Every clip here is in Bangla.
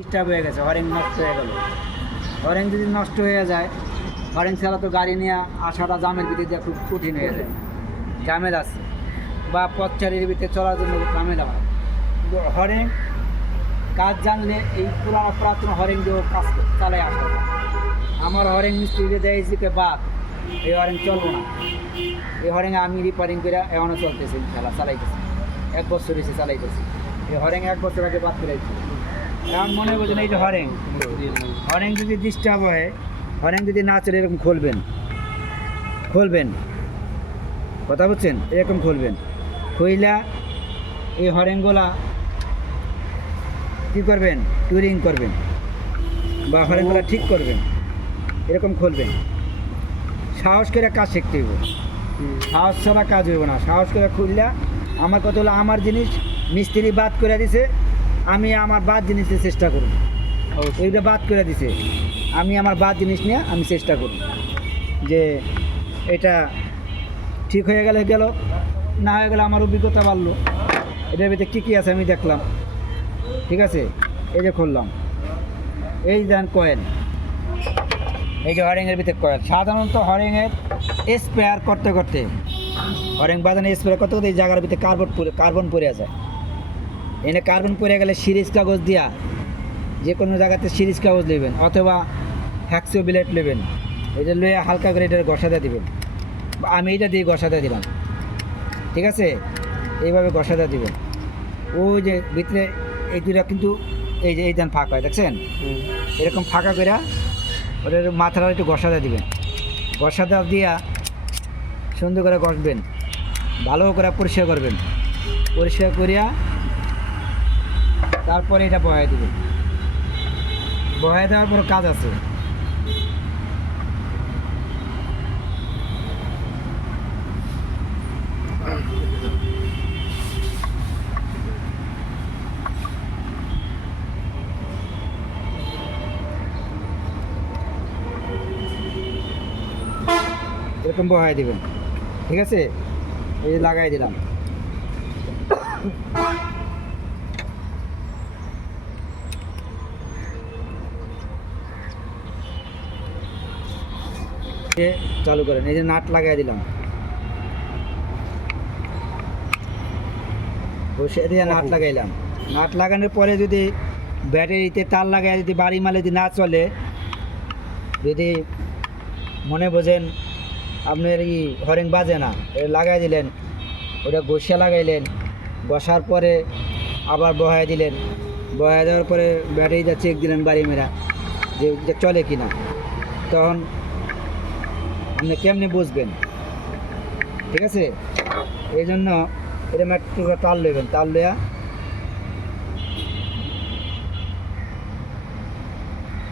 ডিস্টার্ব হয়ে গেছে, হরেন নষ্ট হয়ে গেল। হরেন যদি নষ্ট হয়ে যায়, হরেন ছাড়া তো গাড়ি নিয়ে আসাটা জামের ভিতরে দিয়ে খুব কঠিন হয়ে যায়। জামেল আছে। বা পথচারীর ভিতরে চলার জন্য ঝামেলা হয়। কিন্তু হরেন কাজ জানলে এই পুরানো পুরাতন হরেন দিয়েও কাজ চালাই আসা আমার হরেন মিস্ত্রিকে দেয় যে বাদ এই হরেন চলবো না। এই হরেন আমি রিপেয়ারিং করে এখনও চলতেছে খেলা চালাইতেছি। এক বছর এসে চালাইতেছি। এই হরেন এক বছর আগে বাদ করে কারণ মনে করছেন এই যে হরেং। হরেং যদি ডিস্টার্ব হয়, হরেং যদি না চলে, এরকম খুলবেন। খুলবেন। কথা বলছেন এরকম খুলবেন। খুইলা এই হরেংগুলা কী করবেন? টুরিং করবেন। বা হরেংগুলা ঠিক করবেন। এরকম খুলবেন। সাহস করে কাজ শিখতে হইব। সাহস ছাড়া কাজ হইব না। সাহস করে খুললা, আমার কথা হলো, আমার জিনিস মিস্ত্রি বাদ করে দিছে আমি আমার বাদ জিনিস নিয়ে চেষ্টা করব। এইটা বাদ করে দিছে। আমি আমার বাদ জিনিস নিয়ে আমি চেষ্টা করব। যে এটা ঠিক হয়ে গেলে গেল না হয়ে গেলে আমার অভিজ্ঞতা বাড়লো। এটার ভিতরে কী কী আছে আমি দেখলাম। ঠিক আছে? এই যে খুললাম। এই দেন কয়েন এই যে হরিংয়ের ভিতরে কয়েল সাধারণত হরিংয়ের স্প্রেয়ার করতে করতে হরিং বাজানে স্প্রে করতে করতে এই জায়গার ভিতরে কার্বন পরে কার্বন পড়ে যায়। এনে কার্বন পড়ে গেলে সিরিজ কাগজ দিয়া যে কোনো জায়গাতে সিরিজ কাগজ নেবেন অথবা হ্যাক্সিও বিলেট নেবেন এটা লয়ে হালকা করে এটার গসাতে দিবেন। আমি এটা দিয়ে গসাতে দিলাম। ঠিক আছে? এইভাবে গসাতে দিবেন। ওই যে ভিতরে এই দুটা কিন্তু এই যে এই দেন ফাঁকা দেখছেন? এরকম ফাঁকা করে ওটার মাথাটা একটু গসাতে দিবেন। গসাতে দিয়া সুন্দর করে গসবেন ভালো করে পরিষ্কার করবেন। পরিষ্কার করিয়া তারপরে এটা বহাই দিবেন বহাই দেওয়ার পর কাজ আছে? এরকম বহাই দিবেন। ঠিক আছে? এই লাগাই দিলাম। চালু করেন এই যে নাট লাগাই দিলাম। বসে দিয়ে নাট লাগাইলাম। নাট লাগানোর পরে যদি ব্যাটারিতে তার লাগাই যদি বাড়ি মালে যদি না চলে, যদি মনে বোঝেন আপনার ই হরেন বাজে না লাগাই দিলেন, ওটা বসিয়া লাগাইলেন, বসার পরে আবার বহায় দিলেন বহায় দেওয়ার পরে ব্যাটারিটা চেক দিলেন বাড়ি মেরা যে চলে কি না তখন আপনি কেমনি বুঝবেন? ঠিক আছে? এই জন্য এরকম একটু তাল লইবেন তাল লইয়া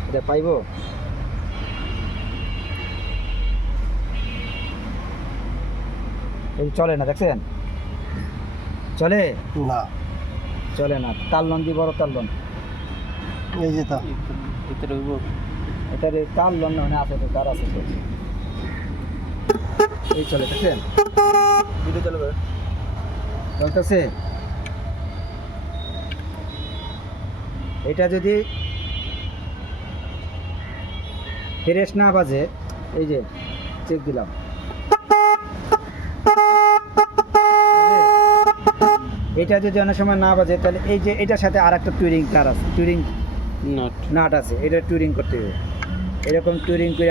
এটা পাইবো? এই চলে না দেখছেন? চলে? না। চলে না তাল্লন দি বড় তাল্লন এই যে তা এটার এই তাল্লন না আছে তো তার আছে তো। এই চলে দেখছেন চলতেছে। এটা যদি ফ্রেশ না বাজে এই যে চেক দিলাম। এটা যদি অনেক সময় না বাজে তাহলে এই যে এটার সাথে আর একটা টুরিং তার আছে টুরিং নট। নাট আছে এটা টুরিং করতে হবে। এরকম টুরিং করে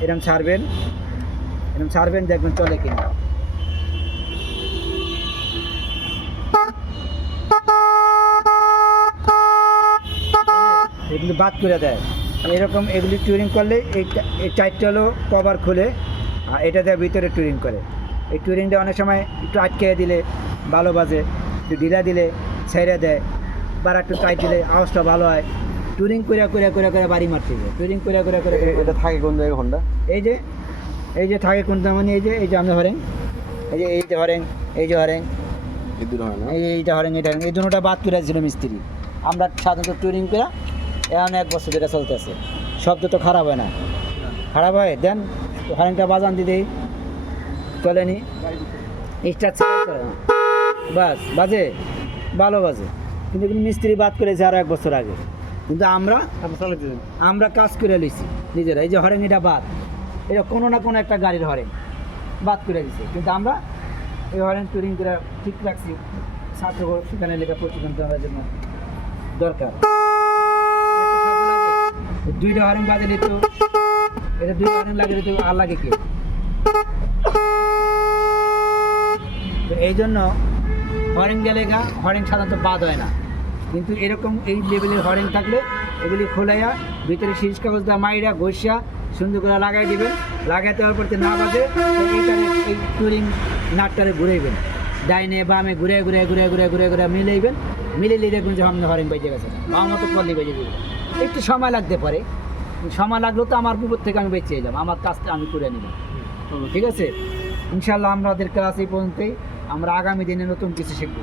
এরকম ছাড়বেন এরকম ছাড়বেন, দেখবেন চলে কিনা। এগুলি বাদ করে দেয়। এরকম এগুলি টুরিং করলে এই চা- এই হলো কভার খুলে, আর এটা দেয় ভিতরে টুরিং করে। এই টুরিংটা অনেক সময় একটু আটকে দিলে ভালো বাজে, একটু ঢিলা দিলে ছেড়ে দেয়, বা একটু টাইট দিলে আওয়াজটা ভালো হয়। টুরিং করে করে করে করে বাড়ি মারতে হবে টুরিং করে করে করে এটা থাকে কোন জায়গায় হোন্ডা এই যে এই যে থাকে কোনটা মানে এই যে এই যে আমরা হরেং এই যে এই যে হরেং এই যে হরেং এই এইটা হরেং এটা এই দুটোটা বাদ করে ছিল মিস্ত্রি। আমরা সাধারণত টুরিং করে এখন এক বছর ধরে চলতেছে। শব্দ তো খারাপ হয় না। খারাপ হয়? দেন হরেংটা বাজান দিদি চলেনি স্টার্ট চলে বাস বাজে? ভালো বাজে। কিন্তু মিস্ত্রি বাদ করেছে আরও এক বছর আগে। কিন্তু আমরা আমরা কাজ করে লইছি নিজেরা এই যে হরেন এটা বাদ। এটা কোনো না কোনো একটা গাড়ির হরেন বাদ করে দিছে। কিন্তু আমরা এই হরেন টুরিং করে ঠিক রাখছি। ছাত্র সেখানে লেখা প্রশিক্ষণ করার জন্য দরকার। দুইটা হরেন বাজে দিত। এটা দুইটা হরেন লাগে দিত। আর লাগে কি? তো এই জন্য হরেন গেলে গা হরেন সাধারণত বাদ হয় না। কিন্তু এরকম এই লেভেলের হরেন থাকলে এগুলি খোলাইয়া ভিতরে শীষ কাগজ দেওয়া মাইরা ঘষিয়া সুন্দর করে লাগাই দিবেন। লাগাই দেওয়ার পরে না বাজে এইটারে এই টুরিং নাটটারে ঘুরাইবেন। ডাইনে বামে ঘুরে ঘুরে ঘুরে ঘুরে ঘুরে ঘুরে মিলাইবেন। মিলাইলে দেখবেন যে আপনার হরেন বেজে গেছে। বাম মতো করলে বেজে যাবে একটু সময় লাগতে পারে। সময় লাগলেও তো আমার বিপদ থেকে আমি বেঁচে এলাম। আমার কাজটা আমি করে নিলাম। ঠিক আছে? ইনশাল্লাহ আমাদের ক্লাস এই পর্যন্তই। আমরা আগামী দিনে নতুন কিছু শিখব।